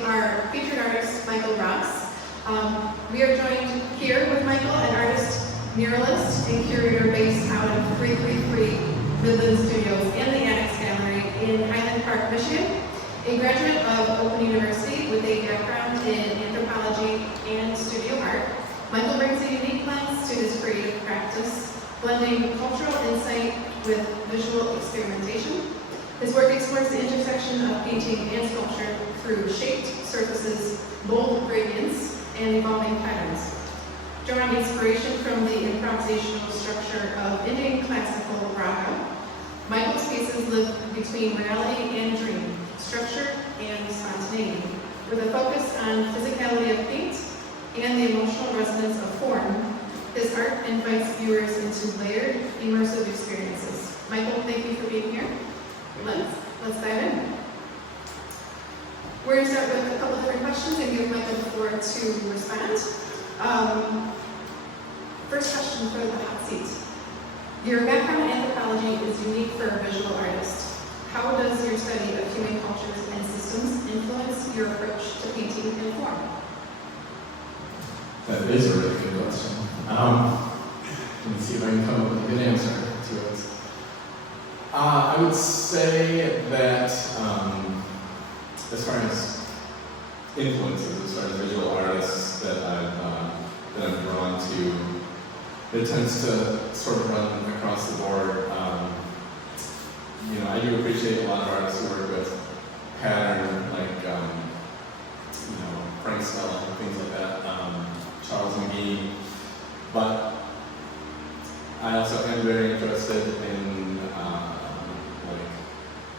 introducing our featured artist, Michael Ross. We are joined here with Michael, an artist, muralist, and curator based out of 333 Midland Studios and the Annex Gallery in Highland Park, Michigan. A graduate of Open University with a background in anthropology and studio art, Michael brings a unique lens to his creative practice, blending cultural insight with visual experimentation. His work explores the intersection of painting and sculpture through shaped surfaces, bold gradients, and evolving patterns. Drawing inspiration from the improvisational structure of Indian classical raga, Michael's pieces live between reality and dream, structure and spontaneity, with a focus on physicality of paint and the emotional resonance of form. His art invites viewers into layered, immersive experiences. Michael, thank you for being here. Let's dive in. We're going to start with a couple of different questions and give Michael the floor to respond. First question for the hot seat. Your background in anthropology is unique for a visual artist. How does your study of human cultures and systems influence your approach to painting and form? That is a really good question. Let me see if I can come up with a good answer to it. I would say that as far as influences, as far as visual artists that I'm drawn to, it tends to sort of run across the board. I do appreciate a lot of artists who work with pattern, like Frank Stella and things like that, Charles McGee. But I also am very interested in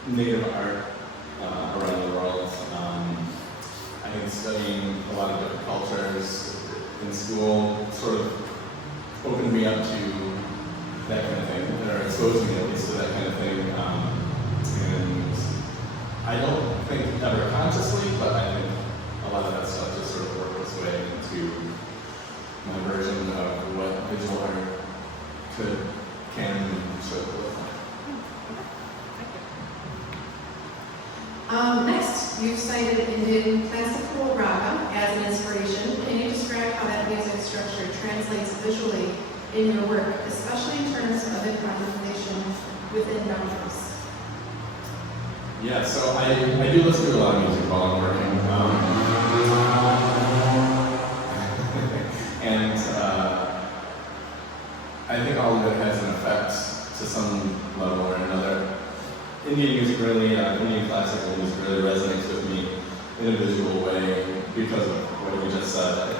native art around the world. I think studying a lot of different cultures in school sort of opened me up to that kind of thing, or exposed me at least to that kind of thing. And I don't think ever consciously, but I think a lot of that stuff just sort of worked its way into my version of what visual art can should look like. Next, you've cited Indian classical raga as an inspiration. Can you describe how that music structure translates visually in your work, especially in terms of improvisation within boundaries? Yeah, so I do listen to a lot of music while I'm working. And I think all of it has an effect to some level or another. Indian music really, Indian classical music really resonates with me in a visual way because of what you just said.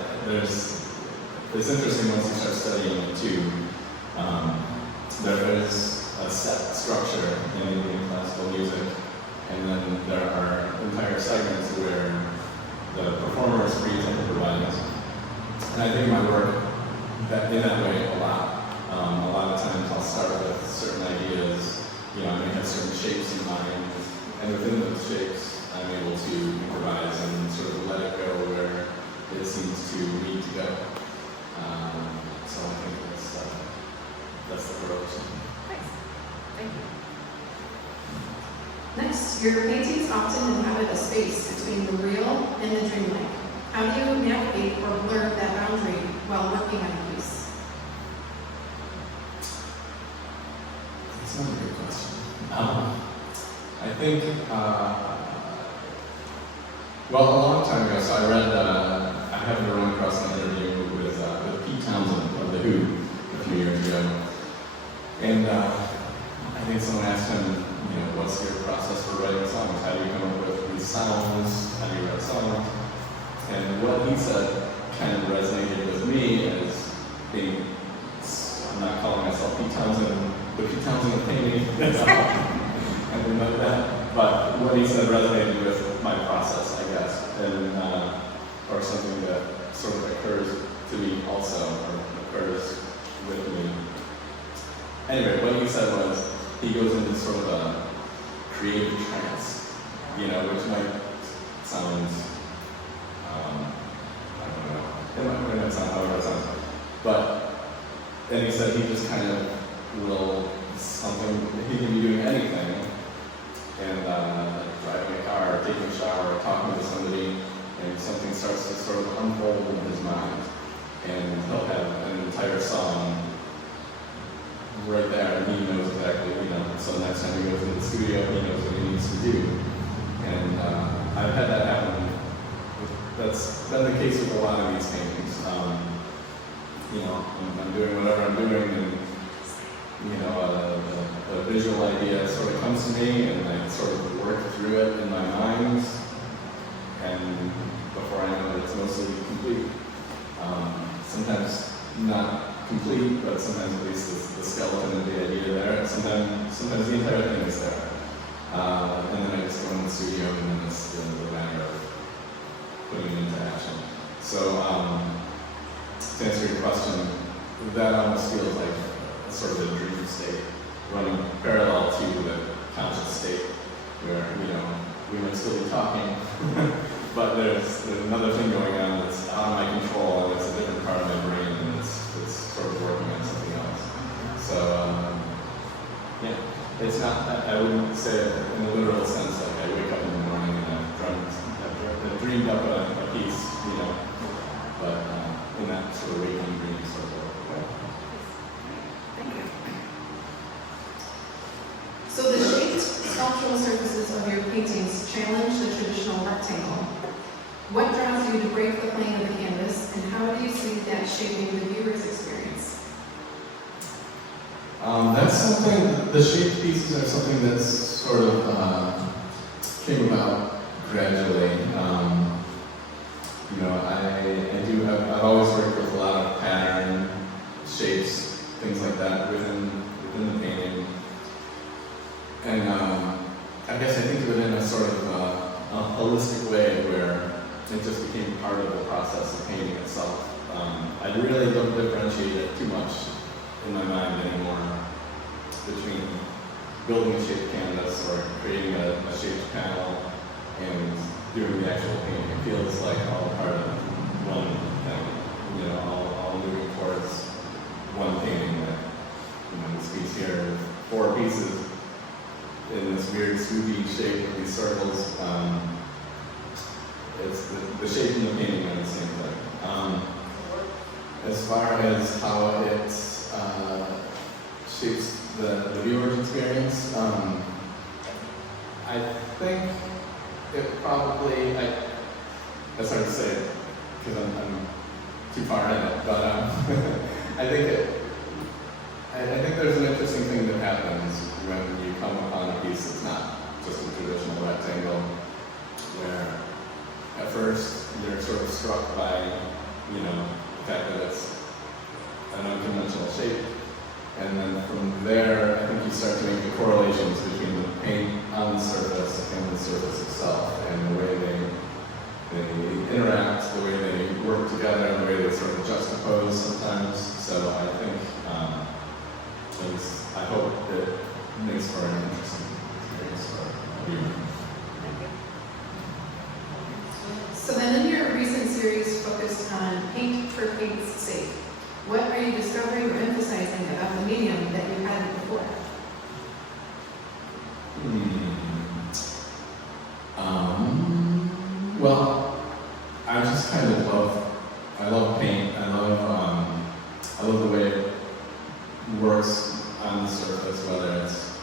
It's interesting once you start studying it too. There is a set structure in Indian classical music, and then there are entire segments where the performer is free to improvise. And I think my work in that way a lot. A lot of times I'll start with certain ideas. I may have certain shapes in mind, and within those shapes, I'm able to improvise and sort of let it go where it seems to need to go. So I think that's the approach. Nice. Thank you. Next, your paintings often inhabit a space between the real and the dreamlike. How do you navigate or blur that boundary while working on a piece? That's another good question. I think, a long time ago, so I happened to run across an interview with Pete Townsend of The Who a few years ago. And I think someone asked him, what's your process for writing songs? How do you come up with these sounds? How do you write songs? And what he said kind of resonated with me as being, I'm not calling myself Pete Townsend, but Pete Townsend of painting. I didn't know that. But what he said resonated with my process, I guess, and or something that sort of occurs to me also, or occurs with me. Anyway, what he said was he goes into sort of a creative trance, which might sound, I don't know, it might sound however it sounds, but then he said he just kind of will he can be doing anything, and driving a car, taking a shower, talking to somebody, that's been the case with a lot of these paintings. I'm doing whatever I'm doing, and a visual idea sort of comes to me, and I sort of work through it in my mind, and before I know it, it's mostly complete. Sometimes not complete, but sometimes at least the skeleton of the idea there, and sometimes the entire thing is there. And then I just go in the studio, and then it's the matter of putting it into action. So, to answer your question, that almost feels like a sort of a dream state, running parallel to the conscious state, where, we might still be talking, but there's another thing going on that's out of my control, and it's a different part of my brain, and it's sort of working on something else. So, yeah, it's not, I wouldn't say it in a literal sense, like I wake up in the morning and I've dreamed up a piece, but in that sort of waking dream sort of way. Thank you. So the shaped sculptural surfaces of your paintings challenge the traditional rectangle. What draws you to break the plane of the canvas, and how do you see that shaping the viewer's experience? That's something, the shaped pieces are something that's sort of came about gradually. I've always worked with a lot of pattern, shapes, things like that within the painting. And I guess I think of it in a sort of a holistic way where it just became part of the process of painting itself. I really don't differentiate it too much in my mind anymore between building a shaped canvas or creating a shaped panel and doing the actual painting. It feels like all part of one thing, all moving towards one painting. That, this piece here, 4 pieces in this weird swoopy shape with these circles. It's the shape and the painting are the same thing. As far as how it shapes the viewer's experience, I think it probably, that's hard to say because I'm too far in it, but I think there's an interesting thing that happens when you come upon a piece that's not just a traditional rectangle, where at first you're sort of struck by, the fact that it's an unconventional shape. And then from there, I think you start to make the correlations between the paint on the surface and the surface itself, and the way they interact, the way they work together, and the way they sort of juxtapose sometimes. So I think, I hope it makes for an interesting experience for a viewer. So then in your recent series focused on paint for paint's sake, what are you discovering or emphasizing about the medium that you hadn't before? Well, I just kind of love paint. I love the way it works on the surface, whether it's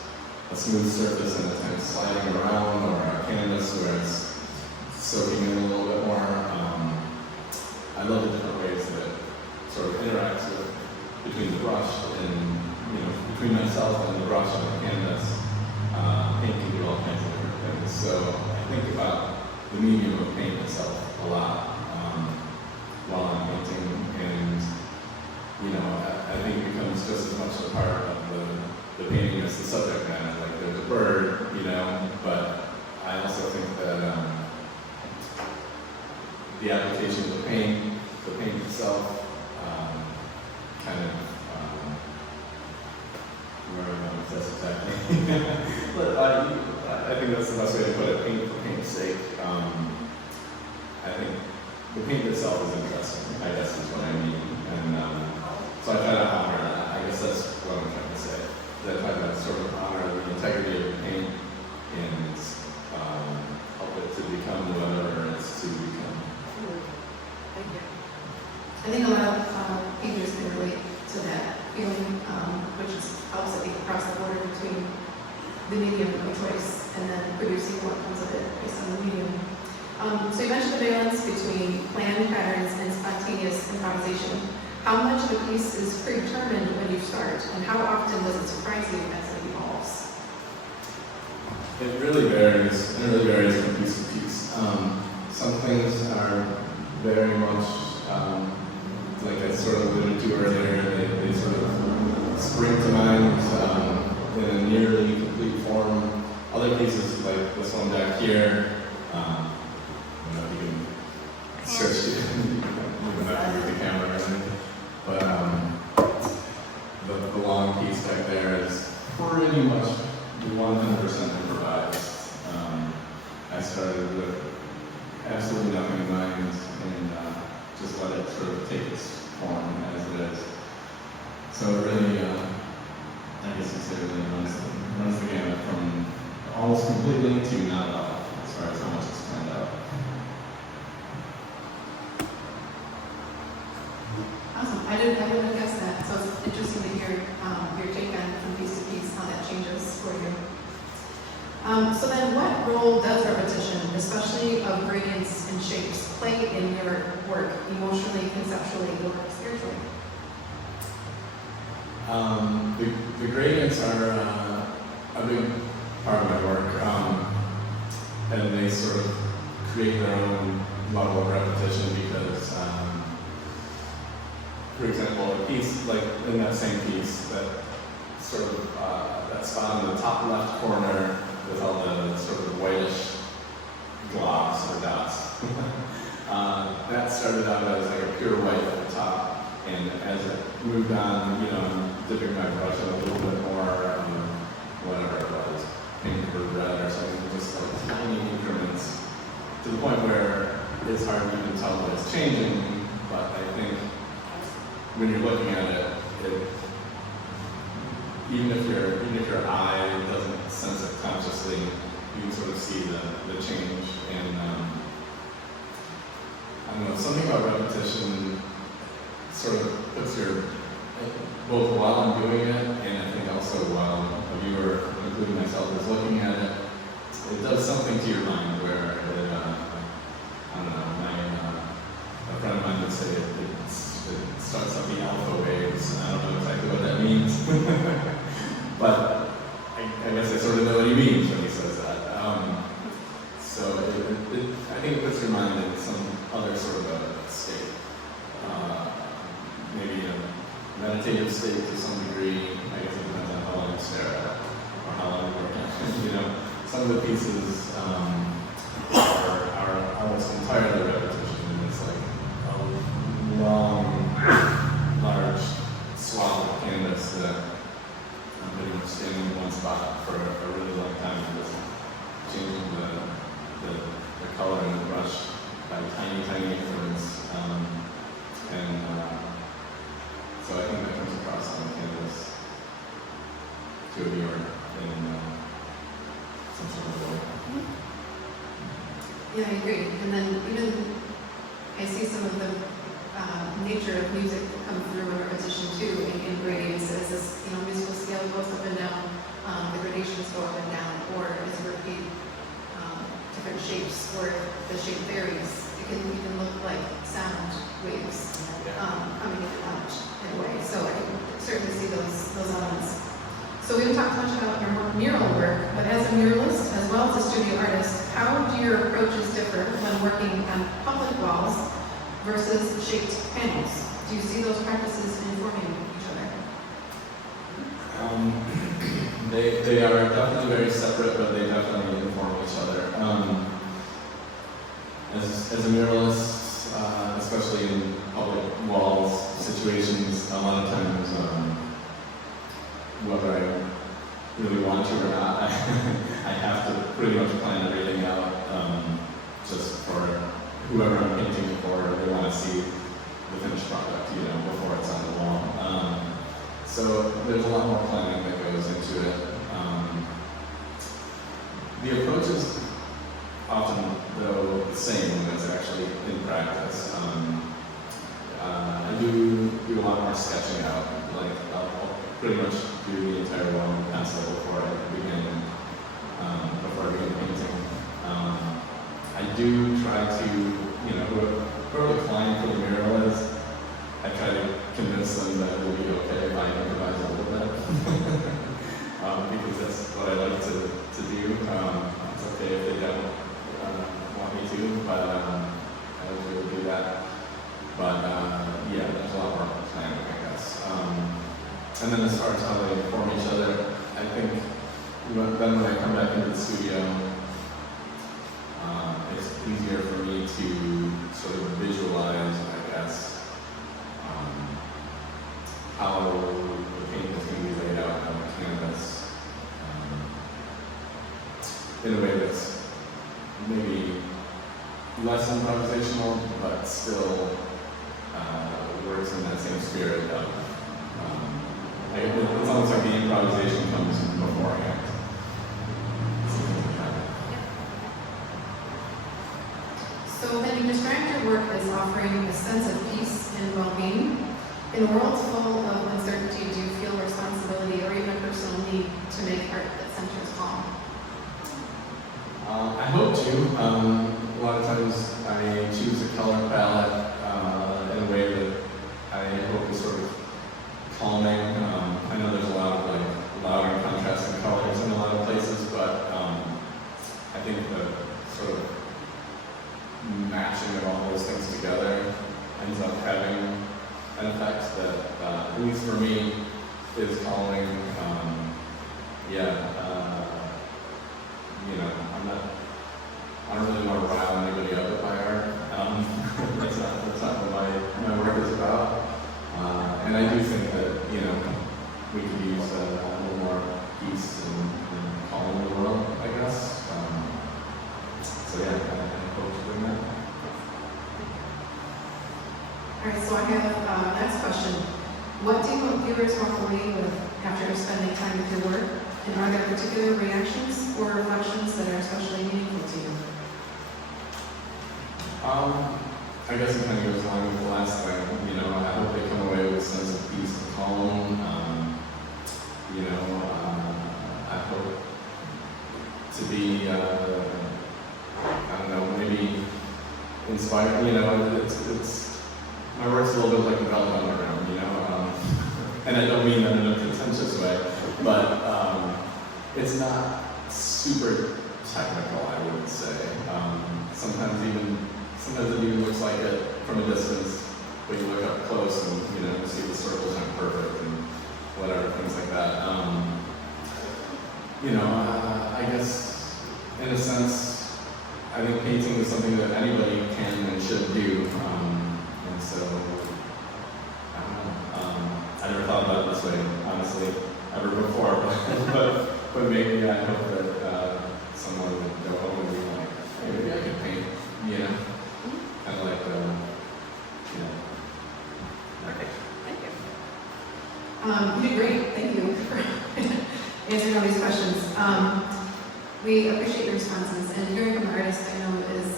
a smooth surface and it's kind of sliding around, or a canvas where it's soaking in a little bit more. I love the different ways that it sort of interacts between the brush and, between myself and the brush and the canvas. Paint can do all kinds of different things. So I think about the medium of paint itself a lot while I'm painting, and I think it becomes just as much a part of the painting as the subject matter. Like there's a bird, but I also think that the application of the paint itself, kind of where am I that's exactly. But I think that's the best way to put it. Paint for paint's sake. I think the paint itself is interesting, I guess is what I mean. And so I try to honor that. I guess that's what I'm trying to say. That I try to sort of honor the integrity of the paint and help it to become whatever it's to become. Thank you. I think a lot of painters can relate to that feeling, which is helps I think across the border between the medium of choice and then producing what comes of it based on the medium. So you mentioned the balance between planned patterns and spontaneous improvisation. How much of a piece is predetermined when you start, and how often does it surprise you as it evolves? It really varies. It really varies from piece to piece. Some things are very much, like I sort of alluded to earlier, they sort of spring to mind in a nearly complete form. Other pieces, like this one back here, you know, you can search it, you don't have to move the camera or anything. But the long piece back there is pretty much 100% improvised. I started with absolutely nothing in mind and just let it sort of take its form as it is. So it really, I guess you say, really runs the gamut from almost completely to not at all, as far as how much it's planned out. Awesome. I wouldn't have guessed that. So it's interesting to hear your take on from piece to piece, how that changes for you. So then what role does repetition, especially of gradients and shapes, play in your work, emotionally, conceptually, or spiritually? The gradients are a big part of my work, and they sort of create their own level of repetition because, for example, a piece, like in that same piece, that sort of, that spot in the top left corner with all the sort of whitish gloss or dots, that started out as like a pure white at the top, and as it moved on, you know, I'm dipping my brush in a little bit more, whatever it was, pink or red or something, just like tiny increments, to the point where it's hard to even tell that it's changing, but I think when you're looking at it, even if your eye doesn't sense it consciously, you can sort of see the change. And I don't know, something about repetition sort of puts your, both while I'm doing it, and I think also while a viewer, including myself, is looking at it, it does something to your mind where it, I don't know, a friend of mine would say it starts up the alpha waves. I don't know exactly what that means, but I guess I sort of know what he means when he says that. So I think it puts your mind in some other sort of a state, maybe a meditative state to some degree. I guess it depends on how long you stare at it or how long you work at it. You know, some of the pieces are almost entirely repetition. It's like a long, large swath of canvas that I'm pretty much standing in one spot for a really long time, just changing the color in the brush by tiny increments. So I think that comes across on the canvas to a viewer in some sort of way. Yeah, I agree. And then even I see some of the nature of music come through in repetition too, in gradients as this, you know, musical scale goes up and down, the gradations go up and down, or as you repeat different shapes, or the shape varies. It can even look like sound waves coming in and out in a way. So I can certainly see those elements. So we've talked much about your mural work, but as a muralist as well as a studio artist, how do your approaches differ when working on public walls versus shaped panels? Do you see those practices informing each other? They are definitely very separate, but they definitely inform each other. As a muralist, especially in public walls situations, a lot of times, whether I really want to or not, I have to pretty much plan everything out just for whoever I'm painting for. They want to see the finished product, you know, before it's on the wall. So there's a lot more planning that goes into it. The approach is often, though, the same when it's actually in practice. I do a lot more sketching out. Like, I'll pretty much do the entire one pencil before I begin painting. I do try try to, whoever the client for the mural is, I try to convince them that it will be okay if I improvise a little bit. Because that's what I like to do. It's okay if they don't want me to, but I will do that. But yeah, there's a lot more planning, I guess. And then as far as how they inform each other, I think then when I come back into the studio, it's easier for me to sort of visualize, I guess, how the painting is going to be laid out on the canvas in a way that's maybe less improvisational, but still works in that same spirit of it's almost like the improvisation comes beforehand. So then you described your work as offering a sense of peace and well-being. In a world full of uncertainty, do you feel responsibility or even a personal need to make art that centers calm? I hope to. A lot of times I choose a color palette in a way that I hope is sort of calming. I know there's a lot of loud and contrasting colors in a lot of places, but I think the sort of matching of all those things together ends up having an effect that, at least for me, is calming. I don't really want to rile anybody up with my art. That's not what my work is about. And I do think that, we could use a little more peace and calm in the world, I guess. So yeah, I hope to bring that. All right, so I have next question. What do you hope viewers walk away with after spending time with your work? And are there particular reactions or reflections that are especially meaningful to you? I guess it kind of goes along with the last thing. I hope they come away with a sense of peace and calm. I hope to be, maybe inspired. It's my work's a little bit like a velvet underground, and I don't mean that in a pretentious way, but it's not super technical, I would say. Sometimes it even looks like it from a distance, when you look up close and you see the circles aren't perfect and whatever, things like that. I guess in a sense, I think painting is something that anybody can and should do, and so I don't know. I never thought about it this way, honestly, ever before, but maybe I hope that someone would go home and be like, hey, maybe I could paint, kind of like Perfect. Thank you. You did great. Thank you for answering all these questions. We appreciate your responses, and hearing from the artist, I know, is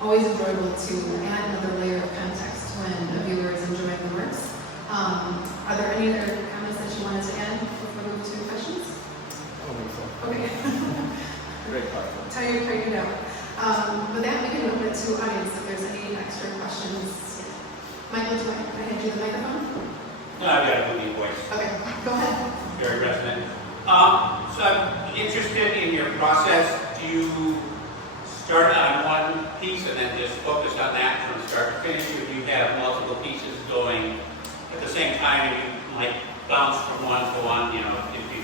always enjoyable to add another layer of context when a viewer is enjoying the works. Are there any other comments that you wanted to add before we move to questions? I don't think so. Okay. Great platform. Tired it out. With that, we can open it to audience if there's any extra questions. Michael, do I hand you the microphone? No, I've got a movie voice. Okay, go ahead. Very resonant. So I'm interested in your process. Do you start on one piece and then just focus on that from start to finish, or do you have multiple pieces going at the same time and you might bounce from one to one, if you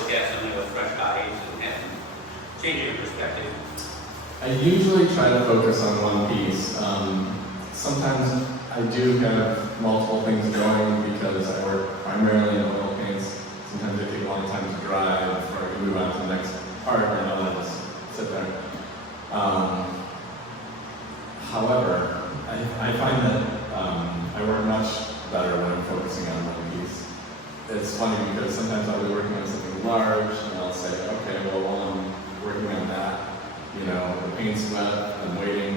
look at something with fresh eyes and change your perspective? I usually try to focus on one piece. Sometimes I do have multiple things going because I work primarily in oil paints. Sometimes they take a long time to dry before I can move on to the next part, and I'll just sit there. However, I find that I work much better when I'm focusing on one piece. It's funny because sometimes I'll be working on something large, and I'll say, okay, well, while I'm working on that, the paint's wet, I'm waiting,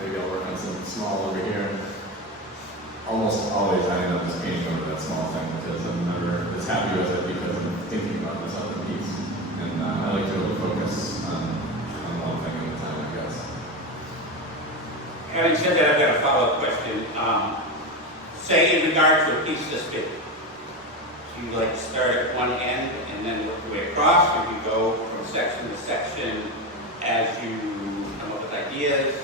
maybe I'll work on something small over here. Almost always I end up just painting over that small thing because I'm never as happy with it because I'm thinking about this other piece. And I like to really focus on one thing at a time, I guess. Having said that, I've got a follow-up question. Say in regard to a piece this big, do you like start at one end and then work your way across, or do you go from section to section as you come up with ideas?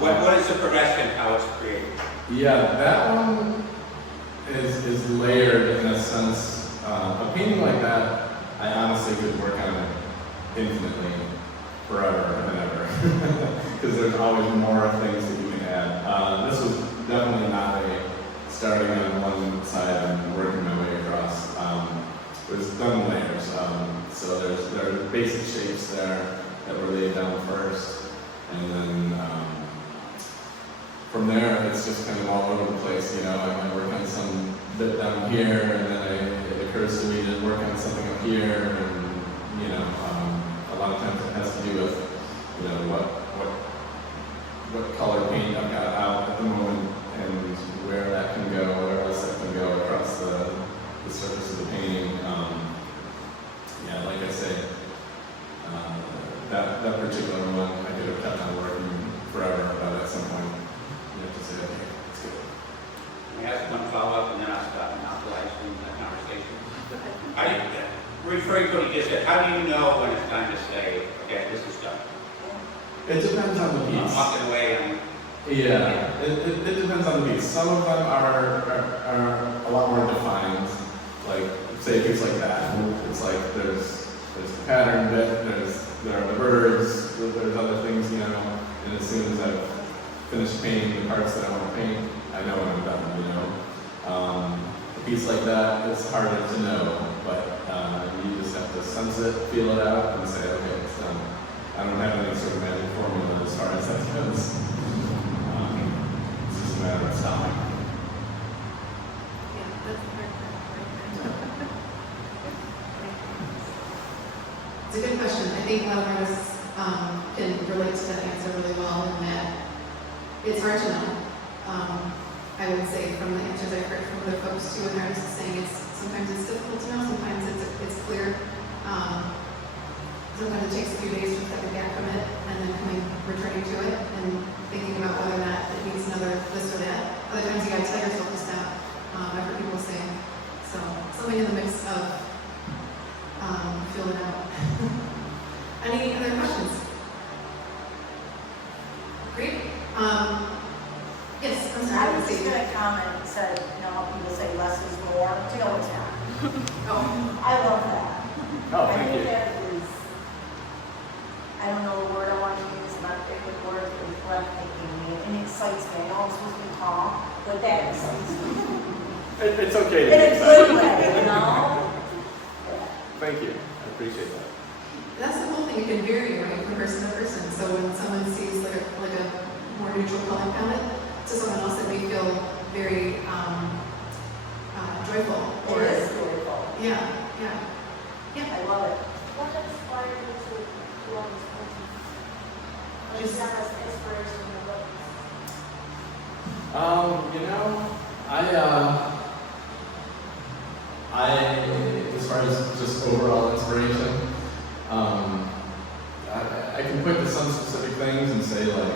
Or what is the progression, how it's created? Yeah, that one is layered in a sense. A painting like that, I honestly could work on it infinitely, forever and ever, because there's always more things that you can add. This was definitely not a starting on one side and working my way across. It was done in layers. So there are basic shapes there that were laid down first, and then from there it's just kind of all over the place. You know, I work on some bit down here, and then it occurs to me to work on something up here, and you know, a lot of times it has to do with, you know, what color paint I've got out at the moment, and where that can go, where else that can go across the surface of the painting. Yeah, like I say, that particular one I could have kept on working forever, but at some point you have to say, okay, let's go. Let me ask one follow-up and then I'll stop monopolizing the conversation. How do you, referring to what you just said, how do you know when it's time to say, okay, this is done? It depends on the I'm piece. walking away and Yeah, it depends on the piece. Some of them are a lot more defined. Like, say a piece like that. It's like there's the pattern bit, there are the birds, there's other things, you know. And as soon as I've finished painting the parts that I want to paint, I know when I'm done, you know. A piece like that, it's harder to know, but you just have to sense it, feel it out, and say, okay, it's done. I don't have any sort of magic formula as far as that goes. It's just a matter of stopping. Yeah, that's the hard part. It's a good question. I think a lot of artists can relate to that answer really well, in that it's hard to know. I would say from the answers I've heard from other folks too, and artists saying sometimes it's difficult to know, sometimes it's clear. Sometimes it takes a few days to step back from it and then returning to it and thinking about whether or not it needs another this or that. Other times you gotta tell yourself to stop. I've heard people say. So something in the mix of feel it out. Any other questions? Great. Yes, I'm sorry. I was just going to comment and said, you know, how people say less is more. You know, it's not. Oh, I love that. Oh, I thank think you. that is, I don't know the word I want to use, not a good word, but it's breathtaking me. And it excites me. I know I'm supposed to be calm, but that excites me. It's okay to In be a good excited. way, you know? Thank you. I appreciate that. that's the whole thing. It can vary, right, from person to person. So when someone sees like a more neutral color palette to someone else, it may feel very joyful. Or It is beautiful. yeah. I love it. What inspired you to do all these paintings? What is Just- that as inspiration in your life? You know, as far as just overall inspiration, I can point to some specific things and say, like,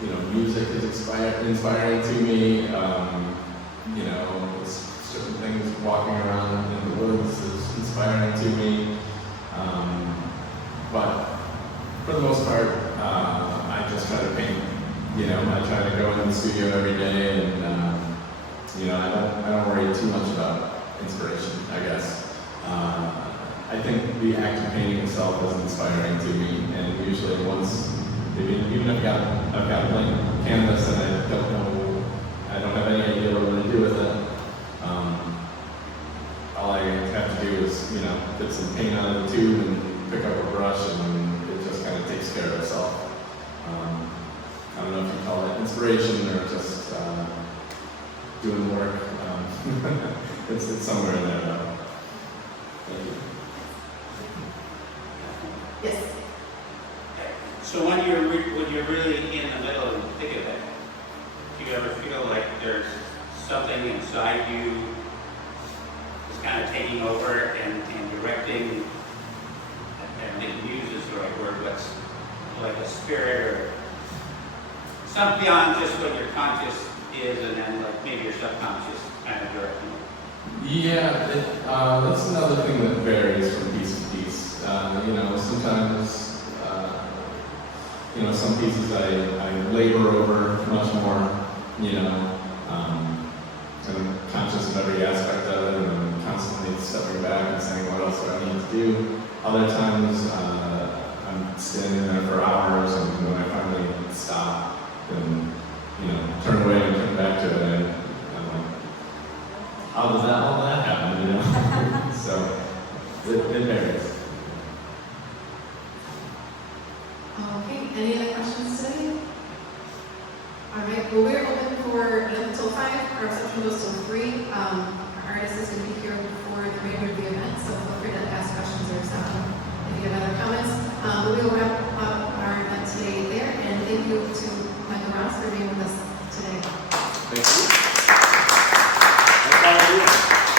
you know, music is inspiring to me. You know, certain things, walking around in the woods is inspiring to me. But for the most part, I just try to paint. You know, I try to go in the studio every day, and you know, I don't worry too much about inspiration, I guess. I think the act of painting itself is inspiring to me, and usually once, even if I've got a blank canvas and I don't have any idea what I'm going to do with it, all I have to do is, you know, get some paint out of the tube and pick up a brush, and it just kind of takes care of itself. I don't know if you call it inspiration or just doing the work. It's somewhere in there, though. Thank you. Yes. so when you're really in the middle and thick of it, do you ever feel like there's something inside you that's kind of taking over and directing, and maybe use is the right word, but like a spirit or Something beyond just what your conscious is, and then like maybe your subconscious kind of directing it. Yeah, that's another thing that varies from piece to piece. Sometimes, some pieces I labor over much more, and I'm conscious of every aspect of it, and I'm constantly stepping back and saying, what else do I need to do? Other times, I'm standing there for hours, and when I finally stop and, turn away and come back to it, I'm like, how does all that happen, So, it varies. Okay, any other questions today? All right, well, we're open until 5. Our reception goes till 3. Our artist is going to be here for the remainder of the event, so feel free to ask questions or if you have other comments. We will wrap up our event today there, and thank you to